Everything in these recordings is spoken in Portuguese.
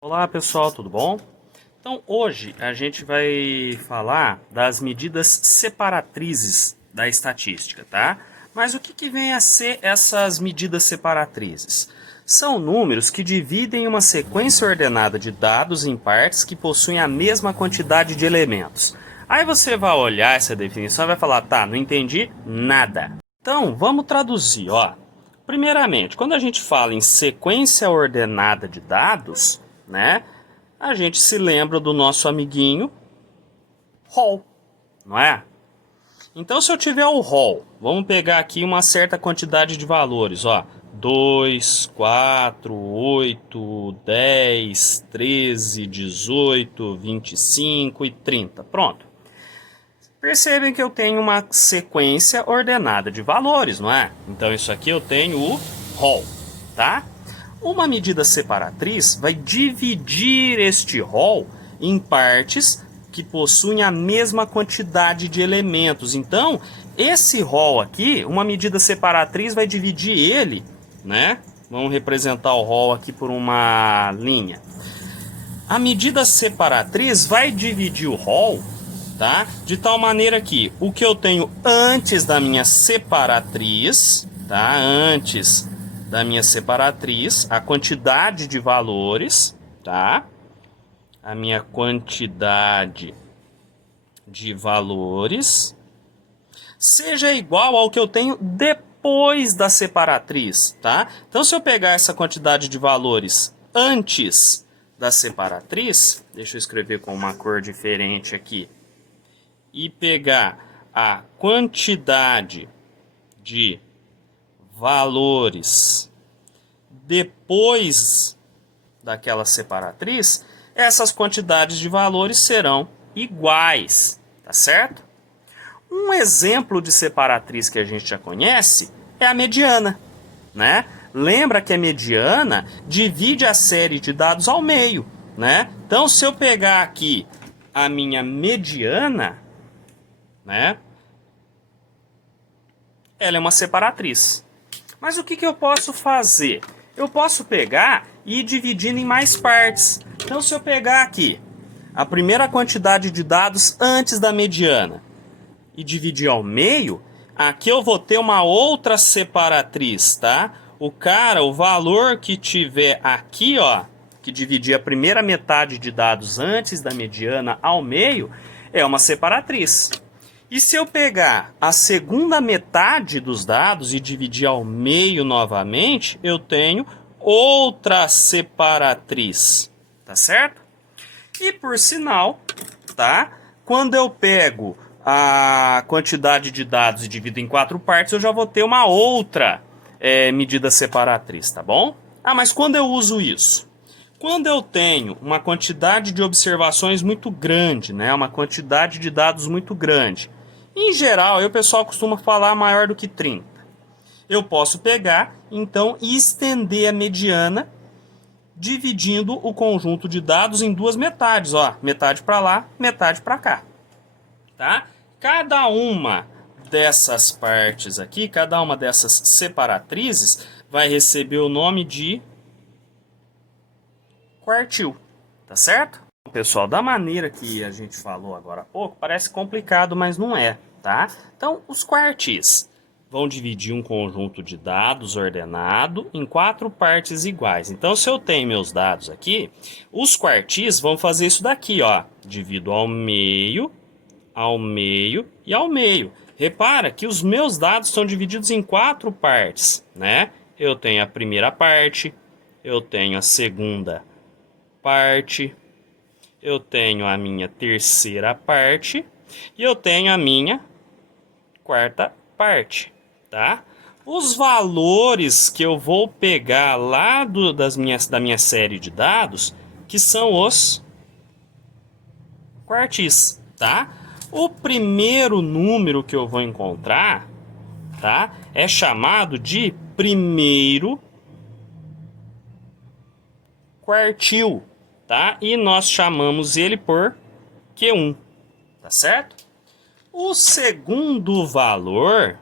Olá pessoal, tudo bom? Então hoje a gente vai falar das medidas separatrizes da estatística, tá? Mas o que vem a ser essas medidas separatrizes? São números que dividem uma sequência ordenada de dados em partes que possuem a mesma quantidade de elementos. Aí você vai olhar essa definição e vai falar, tá, não entendi nada. Então vamos traduzir, ó. Primeiramente, quando a gente fala em sequência ordenada de dados, né? A gente se lembra do nosso amiguinho hall, não é? Então, se eu tiver o hall, vamos pegar aqui uma certa quantidade de valores, ó. 2, 4, 8, 10, 13, 18, 25 e 30. Pronto. Percebem que eu tenho uma sequência ordenada de valores, não é? Então, isso aqui eu tenho o hall, tá? Uma medida separatriz vai dividir este rol em partes que possuem a mesma quantidade de elementos. Então, esse rol aqui, uma medida separatriz vai dividir ele, né? Vamos representar o rol aqui por uma linha. A medida separatriz vai dividir o rol, tá? De tal maneira que o que eu tenho antes da minha separatriz, tá? Antes da minha separatriz, a quantidade de valores, tá? A minha quantidade de valores seja igual ao que eu tenho depois da separatriz, tá? Então, se eu pegar essa quantidade de valores antes da separatriz, deixa eu escrever com uma cor diferente aqui, e pegar a quantidade de valores depois daquela separatriz, essas quantidades de valores serão iguais, tá certo? Um exemplo de separatriz que a gente já conhece é a mediana, né? Lembra que a mediana divide a série de dados ao meio, né? Então, se eu pegar aqui a minha mediana, né? Ela é uma separatriz. Mas o que eu posso fazer? Eu posso pegar e ir dividindo em mais partes. Então, se eu pegar aqui a primeira quantidade de dados antes da mediana e dividir ao meio, aqui eu vou ter uma outra separatriz, tá? O valor que tiver aqui, ó, que dividir a primeira metade de dados antes da mediana ao meio, é uma separatriz. E se eu pegar a segunda metade dos dados e dividir ao meio novamente, eu tenho outra separatriz, tá certo? E por sinal, tá? Quando eu pego a quantidade de dados e divido em 4 partes, eu já vou ter uma outra medida separatriz, tá bom? Ah, mas quando eu uso isso? Quando eu tenho uma quantidade de observações muito grande, né? Uma quantidade de dados muito grande. Em geral, o pessoal costuma falar maior do que 30. Eu posso pegar, então, e estender a mediana, dividindo o conjunto de dados em duas metades, ó, metade para lá, metade para cá, tá? Cada uma dessas partes aqui, cada uma dessas separatrizes vai receber o nome de quartil, tá certo? Pessoal, da maneira que a gente falou agora há pouco, parece complicado, mas não é, tá? Então, os quartis vão dividir um conjunto de dados ordenado em 4 partes iguais. Então, se eu tenho meus dados aqui, os quartis vão fazer isso daqui, ó. Divido ao meio e ao meio. Repara que os meus dados são divididos em 4 partes, né? Eu tenho a primeira parte, eu tenho a segunda parte, eu tenho a minha terceira parte e eu tenho a minha quarta parte, tá? Os valores que eu vou pegar lá da minha série de dados, que são os quartis, tá? O primeiro número que eu vou encontrar, tá? É chamado de primeiro quartil, tá? E nós chamamos ele por Q1, tá certo? O segundo valor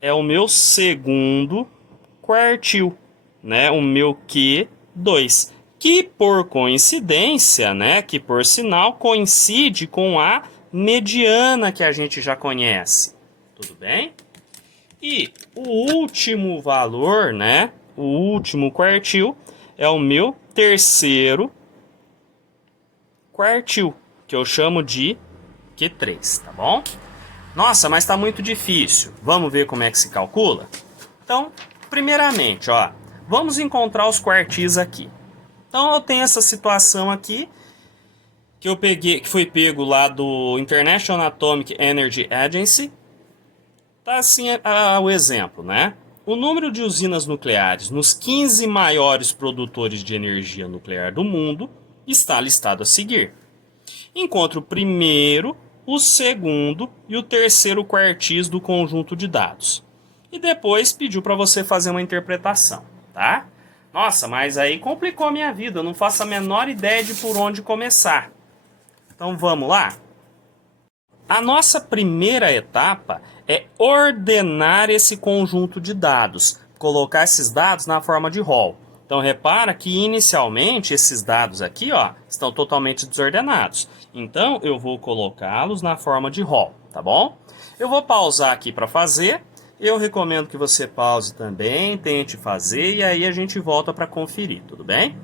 é o meu segundo quartil, né? O meu Q2, que por coincidência, né, que por sinal coincide com a mediana que a gente já conhece. Tudo bem? E o último valor, né, o último quartil é o meu terceiro quartil, que eu chamo de Q3, tá bom? Nossa, mas está muito difícil. Vamos ver como é que se calcula? Então, primeiramente, ó, vamos encontrar os quartis aqui. Então, eu tenho essa situação aqui que eu peguei, que foi pego lá do International Atomic Energy Agency. Tá assim o exemplo, né? O número de usinas nucleares nos 15 maiores produtores de energia nuclear do mundo está listado a seguir. Encontre o primeiro, o segundo e o terceiro quartis do conjunto de dados. E depois pediu para você fazer uma interpretação, tá? Nossa, mas aí complicou a minha vida, eu não faço a menor ideia de por onde começar. Então vamos lá? A nossa primeira etapa é ordenar esse conjunto de dados, colocar esses dados na forma de rol. Então repara que inicialmente esses dados aqui, ó, estão totalmente desordenados. Então eu vou colocá-los na forma de rol, tá bom? Eu vou pausar aqui para fazer. Eu recomendo que você pause também, tente fazer e aí a gente volta para conferir, tudo bem?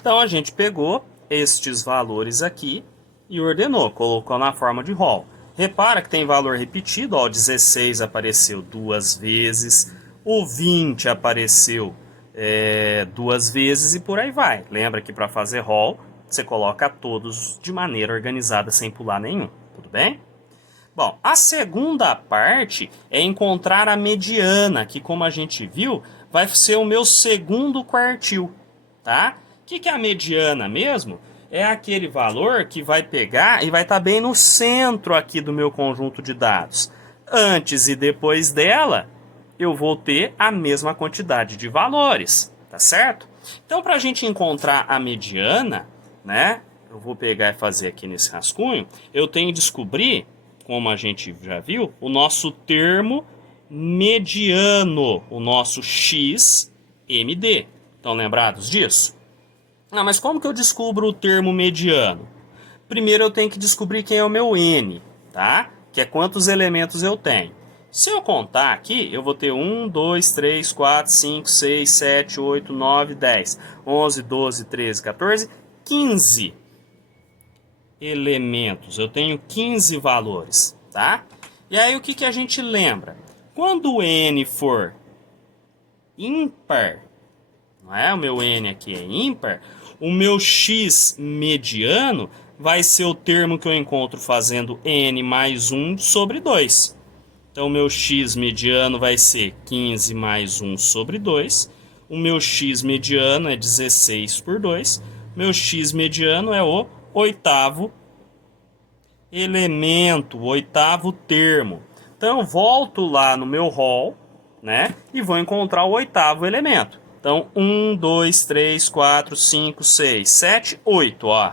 Então a gente pegou estes valores aqui e ordenou, colocou na forma de rol. Repara que tem valor repetido, ó, o 16 apareceu duas vezes, o 20 apareceu duas vezes e por aí vai. Lembra que para fazer rol, você coloca todos de maneira organizada, sem pular nenhum, tudo bem? Bom, a segunda parte é encontrar a mediana, que como a gente viu, vai ser o meu segundo quartil, tá? O que é a mediana mesmo? É aquele valor que vai pegar e vai estar bem no centro aqui do meu conjunto de dados. Antes e depois dela, eu vou ter a mesma quantidade de valores, tá certo? Então, para a gente encontrar a mediana, né? Eu vou pegar e fazer aqui nesse rascunho, eu tenho que descobrir, como a gente já viu, o nosso termo mediano, o nosso XMD. Estão lembrados disso? Ah, mas como que eu descubro o termo mediano? Primeiro eu tenho que descobrir quem é o meu N, tá? Que é quantos elementos eu tenho. Se eu contar aqui, eu vou ter 1, 2, 3, 4, 5, 6, 7, 8, 9, 10, 11, 12, 13, 14, 15 elementos. Eu tenho 15 valores, tá? E aí o que a gente lembra? Quando o N for ímpar, não é? O meu N aqui é ímpar, o meu X mediano vai ser o termo que eu encontro fazendo N mais 1 sobre 2. Então, o meu X mediano vai ser 15 mais 1 sobre 2. O meu X mediano é 16 por 2. Meu X mediano é o oitavo elemento, o oitavo termo. Então, eu volto lá no meu rol, né? E vou encontrar o oitavo elemento. Então, 1, 2, 3, 4, 5, 6, 7, 8, ó.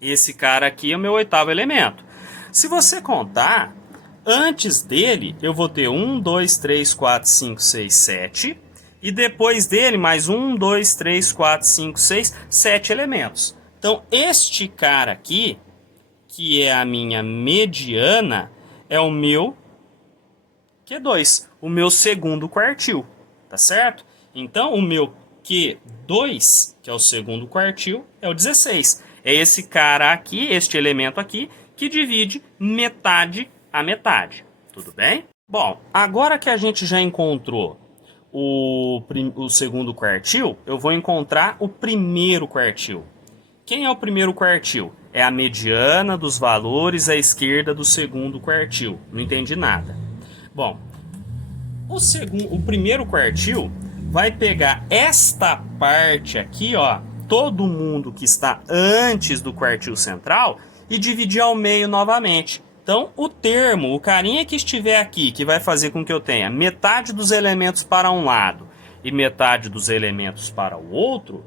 Esse cara aqui é o meu oitavo elemento. Se você contar, antes dele, eu vou ter 1, 2, 3, 4, 5, 6, 7. E depois dele, mais 1, 2, 3, 4, 5, 6, 7 elementos. Então, este cara aqui, que é a minha mediana, é o meu Q2, o meu segundo quartil, tá certo? Então, o meu Q2, que é o segundo quartil, é o 16. É esse cara aqui, este elemento aqui, que divide metade a metade. Tudo bem? Bom, agora que a gente já encontrou o segundo quartil, eu vou encontrar o primeiro quartil. Quem é o primeiro quartil? É a mediana dos valores à esquerda do segundo quartil. Não entendi nada. Bom, o primeiro quartil vai pegar esta parte aqui, ó, todo mundo que está antes do quartil central e dividir ao meio novamente. Então, o termo, o carinha que estiver aqui, que vai fazer com que eu tenha metade dos elementos para um lado e metade dos elementos para o outro,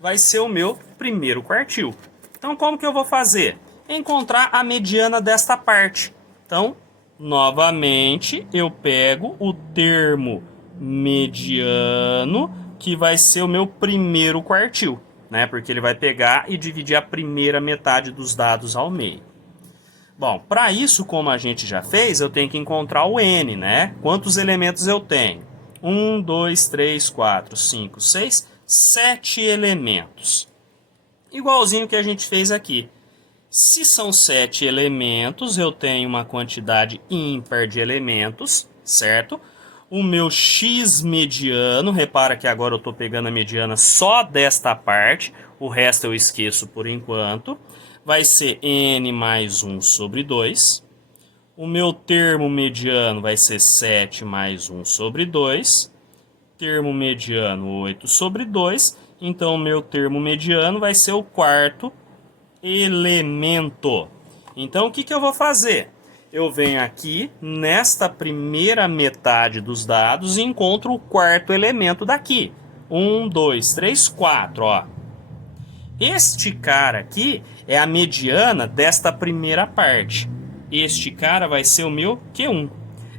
vai ser o meu primeiro quartil. Então, como que eu vou fazer? Encontrar a mediana desta parte. Então, novamente, eu pego o termo mediano, que vai ser o meu primeiro quartil, né? Porque ele vai pegar e dividir a primeira metade dos dados ao meio. Bom, para isso, como a gente já fez, eu tenho que encontrar o n, né? Quantos elementos eu tenho? 1, 2, 3, 4, 5, 6, 7 elementos. Igualzinho que a gente fez aqui. Se são 7 elementos, eu tenho uma quantidade ímpar de elementos, certo? O meu x mediano, repara que agora eu estou pegando a mediana só desta parte, o resto eu esqueço por enquanto, vai ser n mais 1 sobre 2. O meu termo mediano vai ser 7 mais 1 sobre 2. Termo mediano 8 sobre 2. Então o meu termo mediano vai ser o quarto elemento. Então o que eu vou fazer? Eu venho aqui nesta primeira metade dos dados e encontro o quarto elemento daqui. 1, 2, 3, 4, ó. Este cara aqui é a mediana desta primeira parte. Este cara vai ser o meu Q1.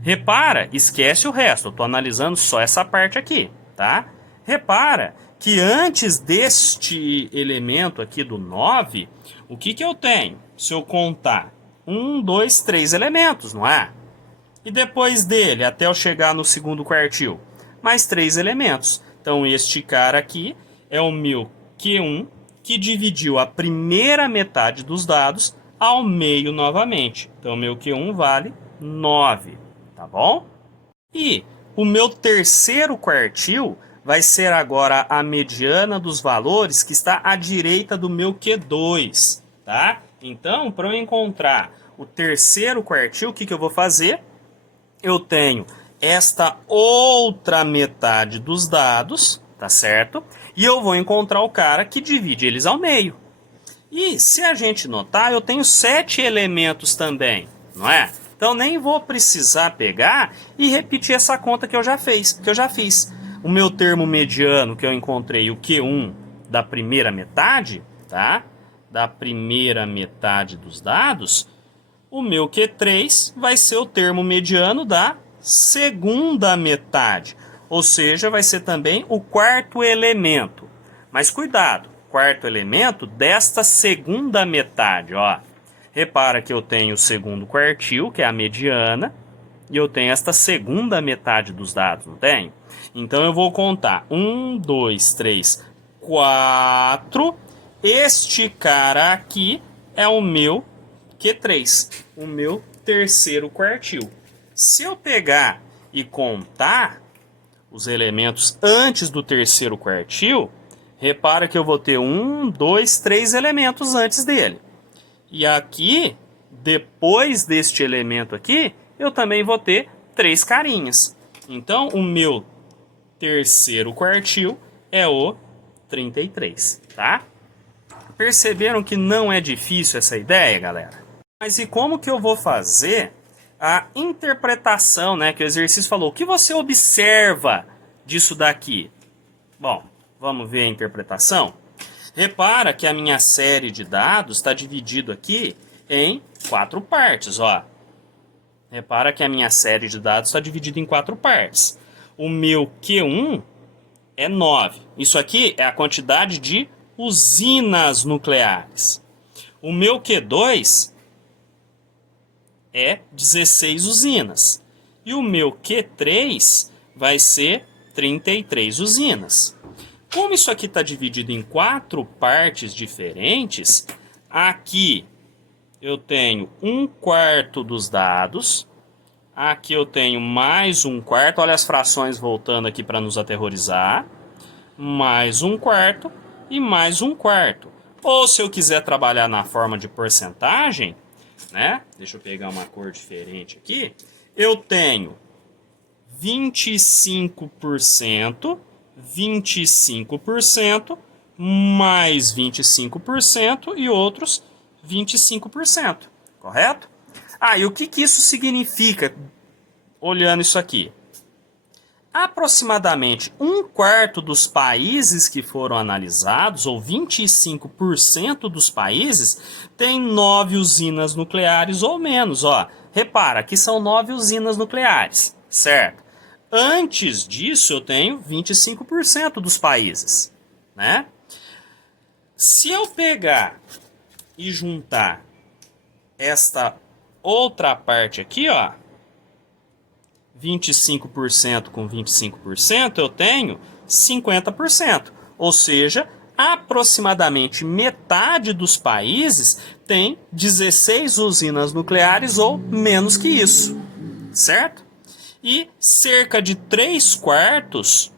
Repara, esquece o resto, eu estou analisando só essa parte aqui, tá? Repara que antes deste elemento aqui do 9, o que eu tenho? Se eu contar 1, 2, 3 elementos, não é? E depois dele, até eu chegar no segundo quartil, mais 3 elementos. Então este cara aqui é o meu Q1, que dividiu a primeira metade dos dados ao meio novamente. Então, o meu Q1 vale 9, tá bom? E o meu terceiro quartil vai ser agora a mediana dos valores que está à direita do meu Q2, tá? Então, para eu encontrar o terceiro quartil, o que eu vou fazer? Eu tenho esta outra metade dos dados, tá certo? E eu vou encontrar o cara que divide eles ao meio. E se a gente notar, eu tenho 7 elementos também, não é? Então nem vou precisar pegar e repetir essa conta que eu já fiz. O meu termo mediano que eu encontrei, o Q1 da primeira metade, tá? Da primeira metade dos dados, o meu Q3 vai ser o termo mediano da segunda metade. Ou seja, vai ser também o quarto elemento. Mas cuidado, quarto elemento desta segunda metade, ó. Repara que eu tenho o segundo quartil, que é a mediana, e eu tenho esta segunda metade dos dados, não tem? Então eu vou contar 1, 2, 3, 4. Este cara aqui é o meu Q3, o meu terceiro quartil. Se eu pegar e contar os elementos antes do terceiro quartil, repara que eu vou ter 1, 2, 3 elementos antes dele. E aqui, depois deste elemento aqui, eu também vou ter 3 carinhas. Então, o meu terceiro quartil é o 33, tá? Perceberam que não é difícil essa ideia, galera? Mas e como que eu vou fazer a interpretação, né, que o exercício falou? O que você observa disso daqui? Bom, vamos ver a interpretação? Repara que a minha série de dados está dividido aqui em 4 partes, ó. Repara que a minha série de dados está dividida em 4 partes. O meu Q1 é 9. Isso aqui é a quantidade de usinas nucleares. O meu Q2 é 16 usinas. E o meu Q3 vai ser 33 usinas. Como isso aqui está dividido em 4 partes diferentes, aqui eu tenho 1/4 dos dados, aqui eu tenho mais 1/4, olha as frações voltando aqui para nos aterrorizar, mais 1/4 e mais 1/4. Ou se eu quiser trabalhar na forma de porcentagem, né? Deixa eu pegar uma cor diferente aqui, eu tenho 25%, 25%, mais 25% e outros 25%, correto? Ah, e o que isso significa olhando isso aqui? Aproximadamente 1/4 dos países que foram analisados, ou 25% dos países, tem 9 usinas nucleares ou menos, ó. Repara, aqui são 9 usinas nucleares, certo? Antes disso, eu tenho 25% dos países, né? Se eu pegar e juntar esta outra parte aqui, ó, 25% com 25%, eu tenho 50%. Ou seja, aproximadamente metade dos países tem 16 usinas nucleares ou menos que isso, certo? E cerca de 3/4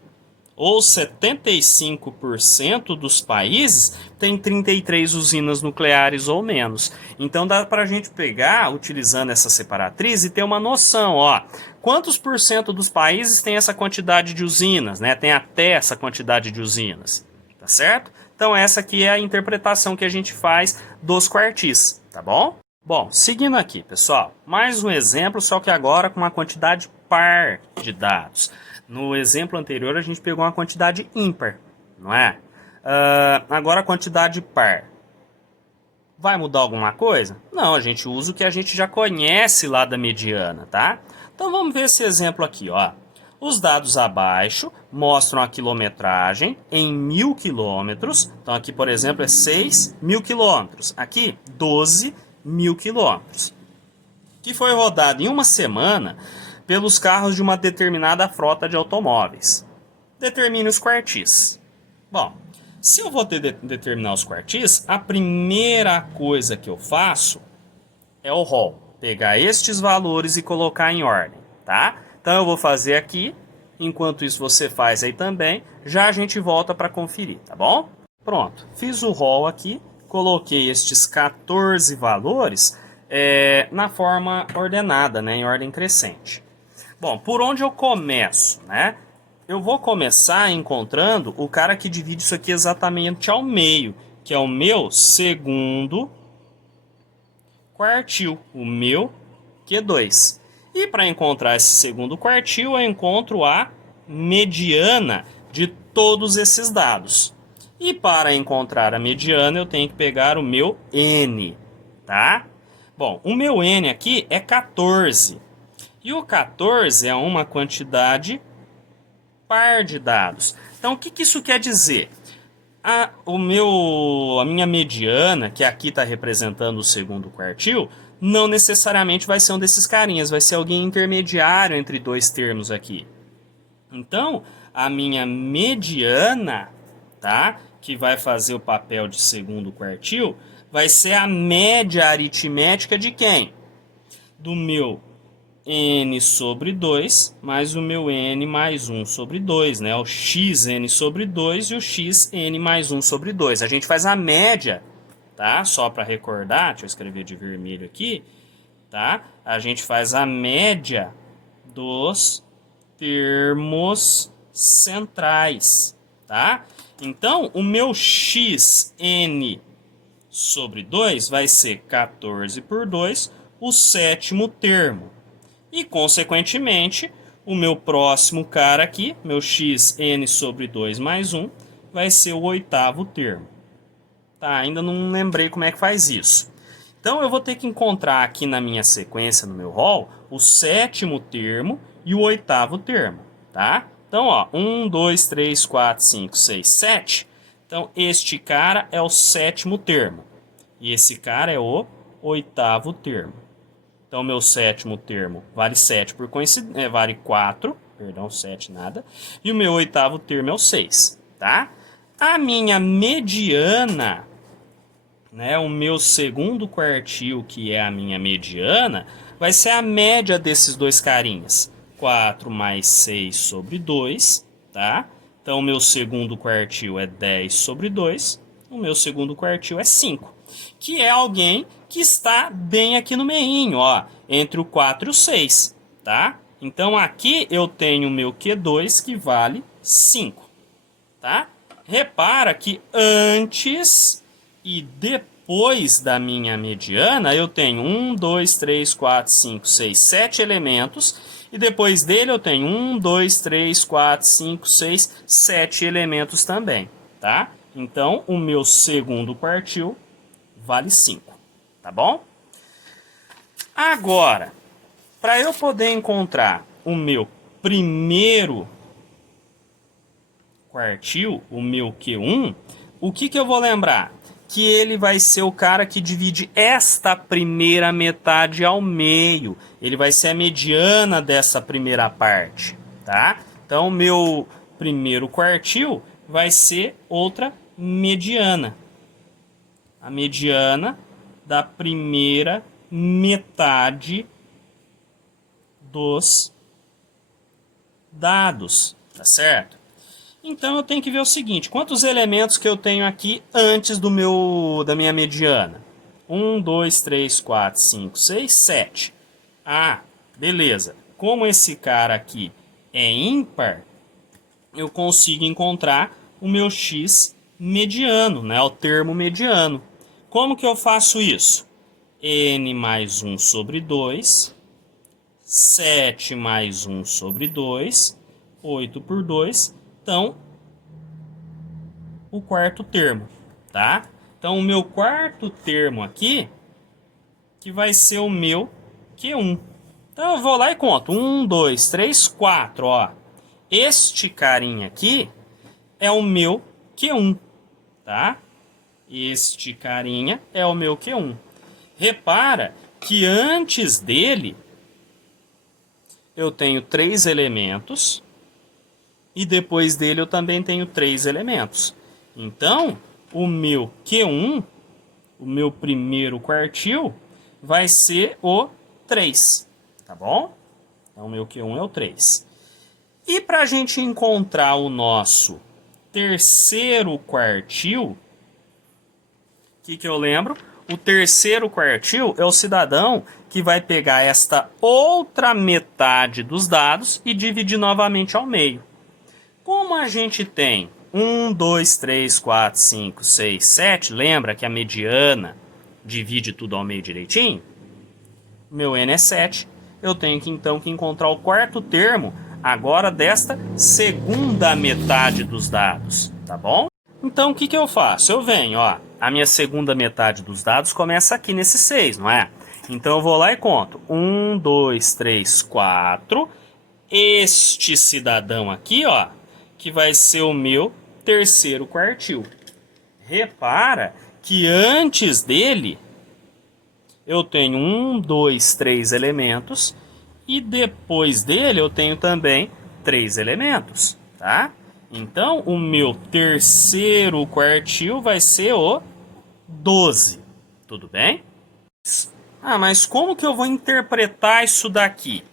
ou 75% dos países tem 33 usinas nucleares ou menos. Então dá para a gente pegar, utilizando essa separatriz, e ter uma noção, ó, quantos por cento dos países tem essa quantidade de usinas, né? Tem até essa quantidade de usinas, tá certo? Então essa aqui é a interpretação que a gente faz dos quartis, tá bom? Bom, seguindo aqui, pessoal, mais um exemplo, só que agora com uma quantidade par de dados. No exemplo anterior, a gente pegou uma quantidade ímpar, não é? Agora a quantidade par. Vai mudar alguma coisa? Não, a gente usa o que a gente já conhece lá da mediana, tá? Então vamos ver esse exemplo aqui, ó. Os dados abaixo mostram a quilometragem em 1000 quilômetros. Então aqui, por exemplo, é 6.000 quilômetros. Aqui, 12.000 quilômetros. Que foi rodado em uma semana pelos carros de uma determinada frota de automóveis. Determine os quartis. Bom, se eu vou determinar os quartis, a primeira coisa que eu faço é o rol. Pegar estes valores e colocar em ordem, tá? Então eu vou fazer aqui, enquanto isso você faz aí também, já a gente volta para conferir, tá bom? Pronto, fiz o rol aqui, coloquei estes 14 valores na forma ordenada, né, em ordem crescente. Bom, por onde eu começo, né? Eu vou começar encontrando o cara que divide isso aqui exatamente ao meio, que é o meu segundo quartil, o meu Q2. E para encontrar esse segundo quartil, eu encontro a mediana de todos esses dados. E para encontrar a mediana, eu tenho que pegar o meu N, tá? Bom, o meu N aqui é 14. E o 14 é uma quantidade par de dados. Então, o que isso quer dizer? A minha mediana, que aqui está representando o segundo quartil, não necessariamente vai ser um desses carinhas, vai ser alguém intermediário entre dois termos aqui. Então, a minha mediana, tá, que vai fazer o papel de segundo quartil, vai ser a média aritmética de quem? Do meu n sobre 2, mais o meu n mais 1 sobre 2, né? O xn sobre 2 e o xn mais 1 sobre 2. A gente faz a média, tá? Só para recordar, deixa eu escrever de vermelho aqui, tá? A gente faz a média dos termos centrais, tá? Então, o meu xn sobre 2 vai ser 14 por 2, o sétimo termo. E, consequentemente, o meu próximo cara aqui, meu xn sobre 2 mais 1, vai ser o oitavo termo. Tá, ainda não lembrei como é que faz isso. Então, eu vou ter que encontrar aqui na minha sequência, no meu rol, o sétimo termo e o oitavo termo, tá? Então, ó, 1, 2, 3, 4, 5, 6, 7. Então, este cara é o sétimo termo. E esse cara é o oitavo termo. Então, meu sétimo termo vale 7 por coincidência, vale 4, perdão, 7 nada. E o meu oitavo termo é o 6, tá? A minha mediana, né, o meu segundo quartil, que é a minha mediana, vai ser a média desses dois carinhas. 4 mais 6 sobre 2, tá? Então, o meu segundo quartil é 10 sobre 2. O meu segundo quartil é 5. Que é alguém que está bem aqui no meinho, ó, entre o 4 e o 6, tá? Então, aqui eu tenho o meu Q2 que vale 5, tá? Repara que antes e depois da minha mediana, eu tenho 1, 2, 3, 4, 5, 6, 7 elementos. E depois dele eu tenho 1, 2, 3, 4, 5, 6, 7 elementos também, tá? Então, o meu segundo quartil vale 5, tá bom? Agora, para eu poder encontrar o meu primeiro quartil, o meu Q1, o que eu vou lembrar? Que ele vai ser o cara que divide esta primeira metade ao meio. Ele vai ser a mediana dessa primeira parte, tá? Então, o meu primeiro quartil vai ser outra mediana. A mediana da primeira metade dos dados, tá certo? Então eu tenho que ver o seguinte, quantos elementos que eu tenho aqui antes da minha mediana? 1, 2, 3, 4, 5, 6, 7. Ah, beleza. Como esse cara aqui é ímpar, eu consigo encontrar o meu x mediano, né? O termo mediano. Como que eu faço isso? N mais 1 sobre 2, 7 mais 1 sobre 2, 8 por 2, então, o quarto termo, tá? Então, o meu quarto termo aqui, que vai ser o meu Q1. Então, eu vou lá e conto. 1, 2, 3, 4, ó. Este carinha aqui é o meu Q1, tá? Este carinha é o meu Q1. Repara que antes dele, eu tenho 3 elementos. E depois dele eu também tenho 3 elementos. Então, o meu Q1, o meu primeiro quartil, vai ser o 3. Tá bom? Então, o meu Q1 é o 3. E para a gente encontrar o nosso terceiro quartil, o que eu lembro? O terceiro quartil é o cidadão que vai pegar esta outra metade dos dados e dividir novamente ao meio. Como a gente tem 1, 2, 3, 4, 5, 6, 7, lembra que a mediana divide tudo ao meio direitinho? Meu N é 7. Eu tenho então que encontrar o quarto termo agora desta segunda metade dos dados, tá bom? Então o que eu faço? Eu venho, ó, a minha segunda metade dos dados começa aqui nesse 6, não é? Então eu vou lá e conto 1, 2, 3, 4. Este cidadão aqui, ó, que vai ser o meu terceiro quartil. Repara que antes dele eu tenho 1, 2, 3 elementos e depois dele eu tenho também 3 elementos, tá? Então o meu terceiro quartil vai ser o 12, tudo bem? Ah, mas como que eu vou interpretar isso daqui,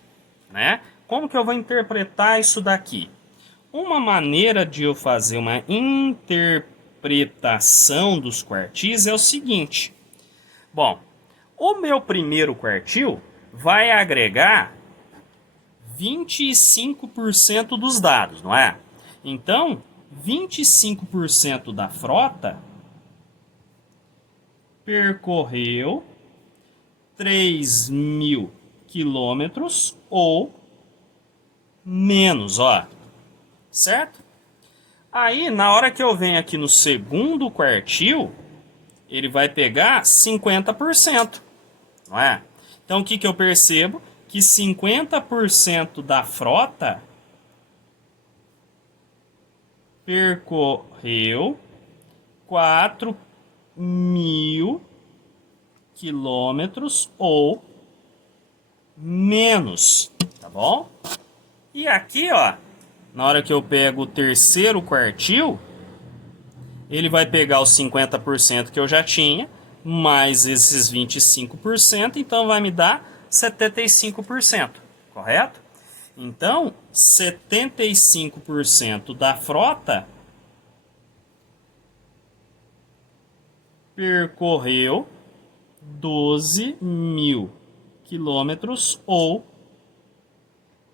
né? Como que eu vou interpretar isso daqui? Uma maneira de eu fazer uma interpretação dos quartis é o seguinte. Bom, o meu primeiro quartil vai agregar 25% dos dados, não é? Então, 25% da frota percorreu 3.000 quilômetros ou menos, ó. Certo? Aí, na hora que eu venho aqui no segundo quartil, ele vai pegar 50%, não é? Então, o que eu percebo? Que 50% da frota percorreu 4.000 quilômetros ou menos, tá bom? E aqui, ó, na hora que eu pego o terceiro quartil, ele vai pegar os 50% que eu já tinha, mais esses 25%, então vai me dar 75%, correto? Então, 75% da frota percorreu 12.000 quilômetros ou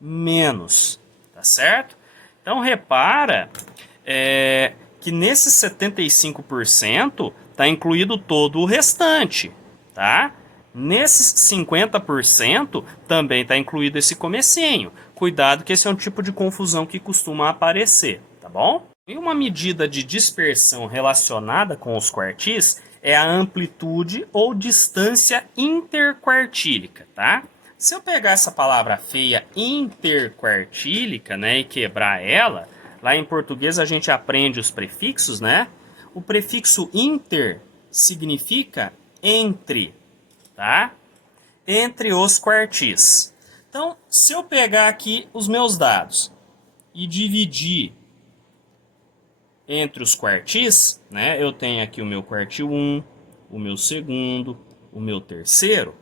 menos, tá certo? Então, repara que nesses 75% está incluído todo o restante, tá? Nesses 50% também está incluído esse comecinho. Cuidado que esse é um tipo de confusão que costuma aparecer, tá bom? E uma medida de dispersão relacionada com os quartis é a amplitude ou distância interquartílica, tá? Se eu pegar essa palavra feia interquartílica, né, e quebrar ela, lá em português a gente aprende os prefixos, né? O prefixo inter significa entre, tá? Entre os quartis. Então, se eu pegar aqui os meus dados e dividir entre os quartis, né? Eu tenho aqui o meu quartil 1, o meu segundo, o meu terceiro.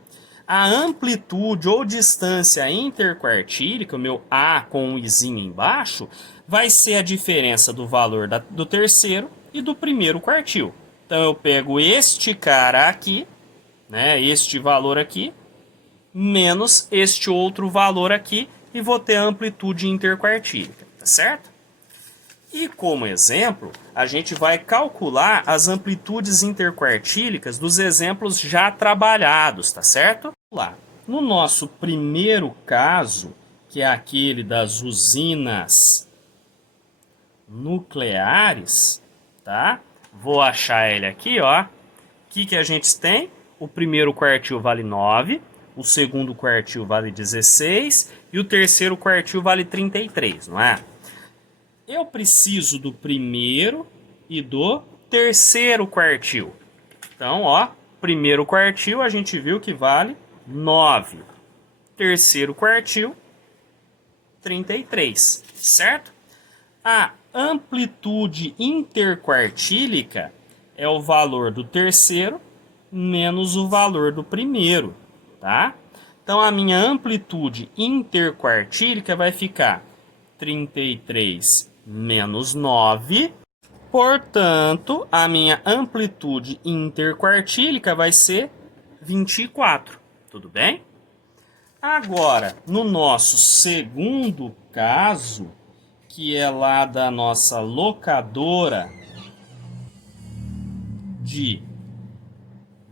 A amplitude ou distância interquartílica, o meu A com um izinho embaixo, vai ser a diferença do valor do terceiro e do primeiro quartil. Então eu pego este cara aqui, né, este valor aqui, menos este outro valor aqui, e vou ter a amplitude interquartílica, tá certo? E como exemplo, a gente vai calcular as amplitudes interquartílicas dos exemplos já trabalhados, tá certo? Lá. No nosso primeiro caso, que é aquele das usinas nucleares, tá? Vou achar ele aqui, ó. O que a gente tem? O primeiro quartil vale 9, o segundo quartil vale 16 e o terceiro quartil vale 33, não é? Eu preciso do primeiro e do terceiro quartil. Então, ó, primeiro quartil a gente viu que vale 9. Terceiro quartil, 33, certo? A amplitude interquartílica é o valor do terceiro menos o valor do primeiro, tá? Então, a minha amplitude interquartílica vai ficar 33 menos 9. Portanto, a minha amplitude interquartílica vai ser 24. Tudo bem? Agora, no nosso segundo caso, que é lá da nossa locadora de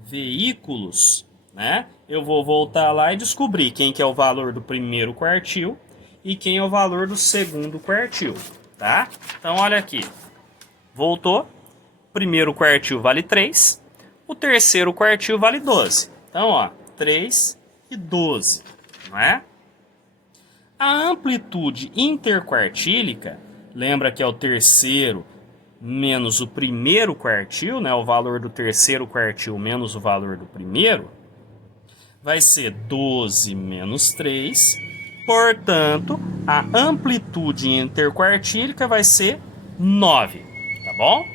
veículos, né? Eu vou voltar lá e descobrir quem que é o valor do primeiro quartil e quem é o valor do segundo quartil, tá? Então, olha aqui. Voltou. Primeiro quartil vale 3. O terceiro quartil vale 12. Então, ó, 3 e 12, não é? A amplitude interquartílica, lembra que é o terceiro menos o primeiro quartil, né? O valor do terceiro quartil menos o valor do primeiro, vai ser 12 menos 3. Portanto, a amplitude interquartílica vai ser 9, tá bom?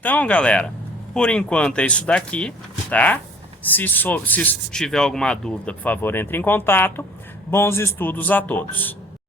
Então, galera, por enquanto é isso daqui, tá? Se tiver alguma dúvida, por favor, entre em contato. Bons estudos a todos!